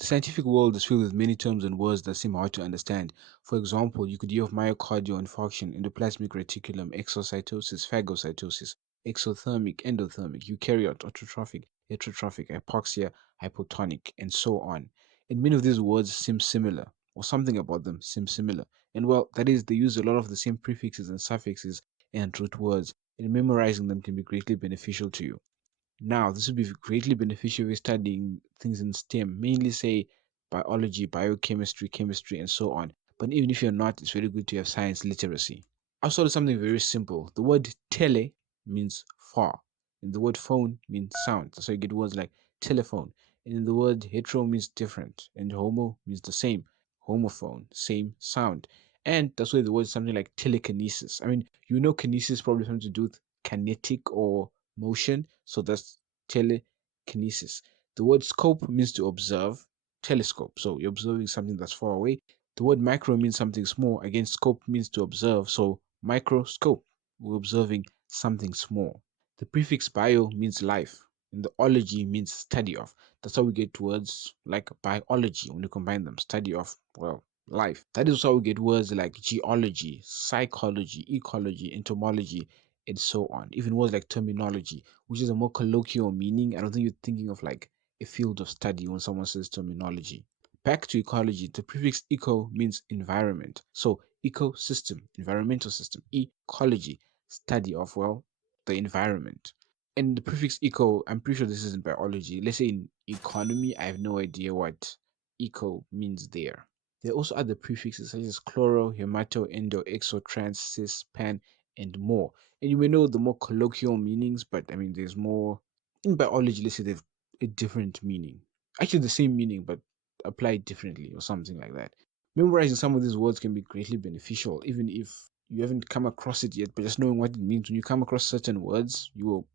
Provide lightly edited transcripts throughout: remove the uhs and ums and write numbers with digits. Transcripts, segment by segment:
The scientific world is filled with many terms and words that seem hard to understand. For example, you could hear of myocardial infarction, endoplasmic reticulum, exocytosis, phagocytosis, exothermic, endothermic, eukaryote, autotrophic, heterotrophic, hypoxia, hypotonic, and so on. And many of these words seem similar, or something about them seems similar. And well, that is, they use a lot of the same prefixes and suffixes and root words, and memorizing them can be greatly beneficial to you. Now, this would be greatly beneficial if you're studying things in STEM, mainly say biology, biochemistry, chemistry, and so on. But even if you're not, it's very good to have science literacy. I'll start with something very simple. The word tele means far, and the word phone means sound. So you get words like telephone. And then the word hetero means different, and homo means the same. Homophone, same sound. And that's why the word is something like telekinesis. I mean, kinesis probably something to do with kinetic or motion. So that's telekinesis. The word scope means to observe, telescope. So you're observing something that's far away. The word micro means something small. Again, scope means to observe. So microscope. We're observing something small. The prefix bio means life. And the ology means study of. That's how we get words like biology when you combine them. Study of, well, life. That is how we get words like geology, psychology, ecology, entomology, and so on. Even words like terminology, which is a more colloquial meaning. I don't think you're thinking of like a field of study when someone says terminology. Back to ecology, the prefix eco means environment. So ecosystem, environmental system, ecology, study of, well, the environment. And the prefix eco, I'm pretty sure this is in biology. Let's say in economy, I have no idea what eco means there. There are also other prefixes such as chloro, hemato, endo, exo, trans, cis, pan, and more. And you may know the more colloquial meanings, but I mean, there's more in biology. Let's say they've a different meaning. Actually, the same meaning, but applied differently or something like that. Memorizing some of these words can be greatly beneficial, even if you haven't come across it yet. But just knowing what it means when you come across certain words, you'll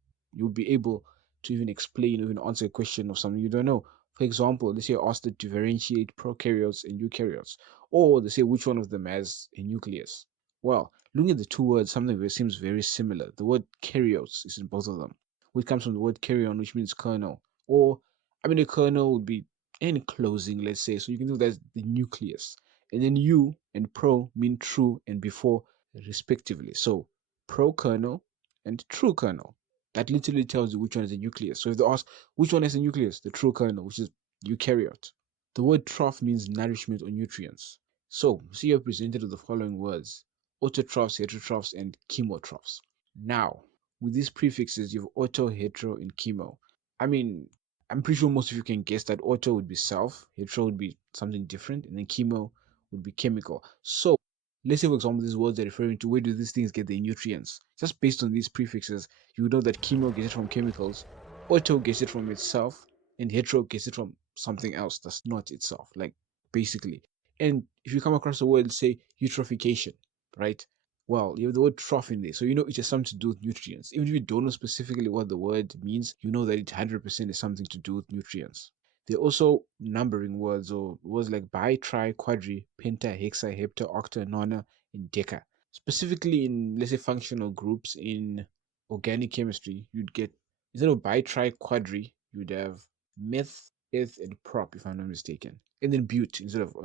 be able to even explain, even answer a question of something you don't know. For example, let's say you're asked to differentiate prokaryotes and eukaryotes, or they say which one of them has a nucleus. Well, looking at the two words, something that seems very similar. The word karyotes is in both of them, which comes from the word karyon, which means kernel. Or, I mean, a kernel would be enclosing, let's say. So you can think that's the nucleus. And then you and pro mean true and before, respectively. So pro-kernel and true kernel. That literally tells you which one is the nucleus. So if they ask which one is the nucleus, the true kernel, which is eukaryote. The word trough means nourishment or nutrients. So see you're presented with the following words: autotrophs, heterotrophs, and chemotrophs. Now, with these prefixes, you have auto, hetero, and chemo. I mean, I'm pretty sure most of you can guess that auto would be self, hetero would be something different, and then chemo would be chemical. So let's say, for example, these words are referring to where do these things get their nutrients. Just based on these prefixes, you would know that chemo gets it from chemicals, auto gets it from itself, and hetero gets it from something else that's not itself, like basically. And if you come across a word, say eutrophication, right? Well, you have the word trough in there, so you know it has something to do with nutrients. Even if you don't know specifically what the word means, you know that it 100% is something to do with nutrients. There are also numbering words or words like bi, tri, quadri, penta, hexa, hepta, octa, nona, and deca. Specifically in, let's say, functional groups in organic chemistry, you'd get, instead of bi, tri, quadri, you'd have meth, eth, and prop, if I'm not mistaken. And then bute instead of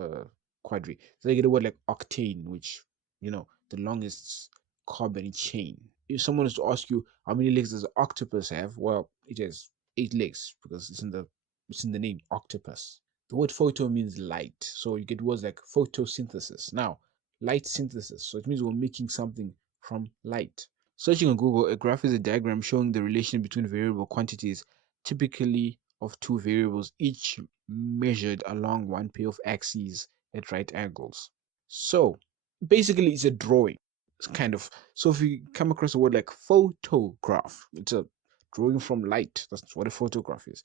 quadri. So you get a word like octane, which, the longest carbon chain. If someone is to ask you how many legs does an octopus have, well, it has 8 legs because it's in the name, octopus. The word photo means light. So you get words like photosynthesis. Now, light synthesis. So it means we're making something from light. Searching on Google, a graph is a diagram showing the relation between variable quantities, typically of two variables, each measured along one pair of axes at right angles. So basically, it's a drawing. It's kind of. So if you come across a word like photograph, it's a drawing from light. That's what a photograph is.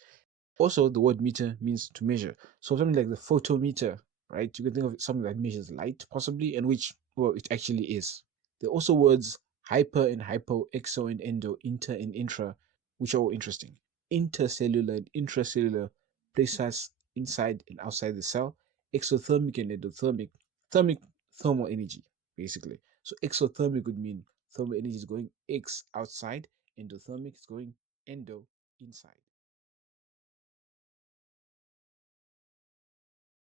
Also, the word meter means to measure. So something like the photometer, right? You can think of something that measures light, possibly, and which, well, it actually is. There are also words hyper and hypo, exo and endo, inter and intra, which are all interesting. Intercellular and intracellular place us inside and outside the cell. Exothermic and endothermic. Thermic, thermal energy, basically. So exothermic would mean thermal energy is going X outside, endothermic is going endo inside.